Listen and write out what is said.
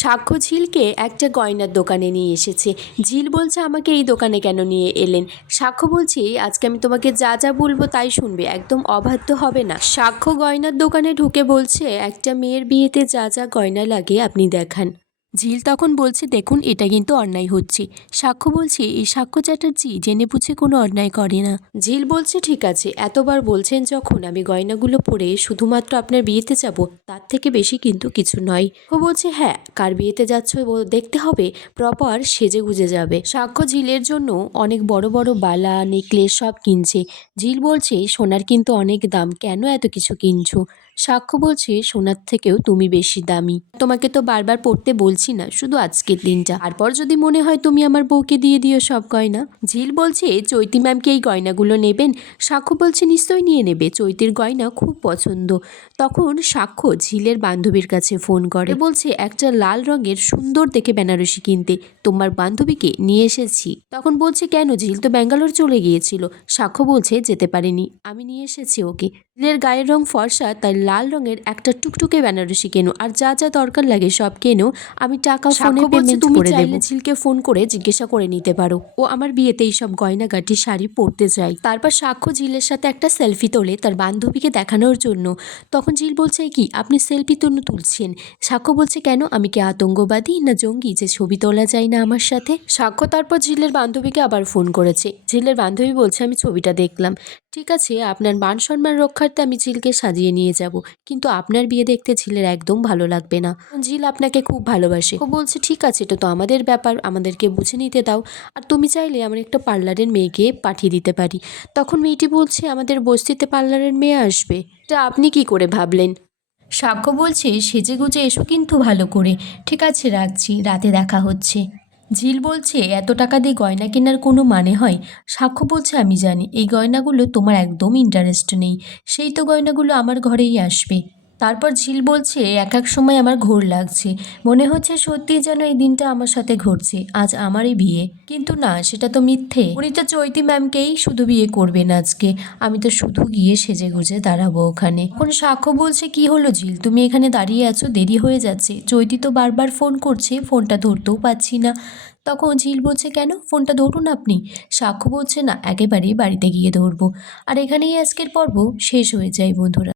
সাক্ষ্য ঝিলকে একটা গয়নার দোকানে নিয়ে এসেছে। ঝিল বলছে, আমাকে এই দোকানে কেন নিয়ে এলেন? সাক্ষ্য বলছে, আজকে আমি তোমাকে যা যা বলবো তাই শুনবে, একদম অবাধ্য হবে না। সাক্ষ্য গয়নার দোকানে ঢুকে বলছে, একটা মেয়ের বিয়েতে যা যা গয়না লাগে আপনি দেখান। ঝিল তখন বলছে, দেখুন এটা কিন্তু অন্যায় হচ্ছে। সাক্ষ্য বলছে, এই সাক্ষ্য চ্যাটার্জি জেনে বুঝে কোনো অন্যায় করে না। ঝিল বলছে, ঠিক আছে, এতবার বলছেন যখন, আমি গয়নাগুলো পরে শুধুমাত্র আপনার বিয়েতে যাব, তার থেকে বেশি কিন্তু কিছু নয়। ও বলছে, হ্যাঁ, কার বিয়েতে যাচ্ছ দেখতে হবে, প্রপার সেজে গুজে যাবে। সাক্ষ্য ঝিলের জন্য অনেক বড় বড় বালা, নেকলেস সব কিনছে। ঝিল বলছে, সোনার কিন্তু অনেক দাম, কেন এত কিছু কিনছো? সাক্ষ্য বলছে, সোনার থেকেও তুমি বেশি দামি। তোমাকে তো বারবার পড়তে বলছি না, শুধু আজকের দিনটা, তারপর যদি মনে হয় তুমি আমার বউকে দিয়ে দিও সব গয়না। ঝিল বলছে, চৈতি ম্যামকে এই গয়নাগুলো নেবেন? সাক্ষ্য বলছে, নিশ্চয়ই নিয়ে নেবে, চৈতির গয়না খুব পছন্দ। তখন সাক্ষ্য ঝিলের বান্ধবীর কাছে ফোন করে, বলছে একটা লাল রঙের সুন্দর দেখে বেনারসি কিনতে, তোমার বান্ধবীকে নিয়ে এসেছি। তখন বলছে, কেন? ঝিল তো ব্যাঙ্গালোর চলে গিয়েছিল। সাক্ষ্য বলছে, যেতে পারিনি, আমি নিয়ে এসেছি ওকে। ঝিলের গায়ের রং ফর্সা, তাই লাল রঙের একটা টুকটুকে বেনারসি কেনো, আর যা যা দরকার লাগে সব কেনো, আমি টাকা ফোনে পেমেন্ট করে দেব। ঝিলকে ফোন করে জিজ্ঞাসা করে নিতে পারো, ও আমার বিয়েতে এইসব গয়নাগাটি শাড়ি পরতে চায়। তারপর সাক্ষ্য ঝিলের সাথে একটা সেলফি তোলে তার বান্ধবীকে দেখানোর জন্য। তখন ঝিল বলছে, কি আপনি সেলফি তুলছেন? সাক্ষ্য বলছে, কেন? আমি কি আতঙ্কবাদী না জঙ্গি যে ছবি তোলা যায় না আমার সাথে? সাক্ষ্য তারপর ঝিলের বান্ধবীকে আবার ফোন করেছে। ঝিলের বান্ধবী বলছে, আমি ছবিটা দেখলাম, ঠিক আছে, আপনার মান সম্মান রক্ষার্থে আমি ঝিলকে সাজিয়ে নিয়ে যাব, কিন্তু আপনার বিয়ে দেখতে ঝিলের একদম ভালো লাগবে না। ঝিল আপনাকে খুব ভালোবাসে। ও বলছে, ঠিক আছে, এটা তো আমাদের ব্যাপার, আমাদেরকে বুঝে নিতে দাও, আর তুমি চাইলে আমার একটা পার্লারের মেয়েকে পাঠিয়ে দিতে পারি। তখন মেয়েটি বলছে, আমাদের বস্তিতে পার্লারের মেয়ে আসবে? এটা আপনি কি করে ভাবলেন? সাক্ষ্য বলছে, সেজে গুজে এসো কিন্তু ভালো করে। ঠিক আছে, রাখছি, রাতে দেখা হচ্ছে। ঝিল বলছে, এত টাকা দিয়ে গয়না কেনার কোনো মানে হয়? সাক্ষ্য বলছে, আমি জানি এই গয়নাগুলো তোমার একদম ইন্টারেস্ট নেই, সেই তো গয়নাগুলো আমার ঘরেই আসবে। তারপর ঝিল বলছে, এক এক সময় আমার ঘোর লাগছে, মনে হচ্ছে সত্যিই যেন এই দিনটা আমার সাথে ঘটছে, আজ আমারই বিয়ে। কিন্তু না, সেটা তো মিথ্যে, উনি তো চৈতি ম্যামকেই শুধু বিয়ে করবেন আজকে, আমি তো শুধু গিয়ে সেজে গুজে দাঁড়াবো ওখানে। এখন সাক্ষ্য বলছে, কি হলো ঝিল, তুমি এখানে দাঁড়িয়ে আছো, দেরি হয়ে যাচ্ছে, চৈতি তো বারবার ফোন করছে, ফোনটা ধরতেও পাচ্ছি না। তখন ঝিল বলছে, কেন? ফোনটা ধরুন আপনি। সাক্ষ্য বলছে, না, একেবারেই বাড়িতে গিয়ে ধরবো। আর এখানেই আজকের পর্ব শেষ হয়ে যায় বন্ধুরা।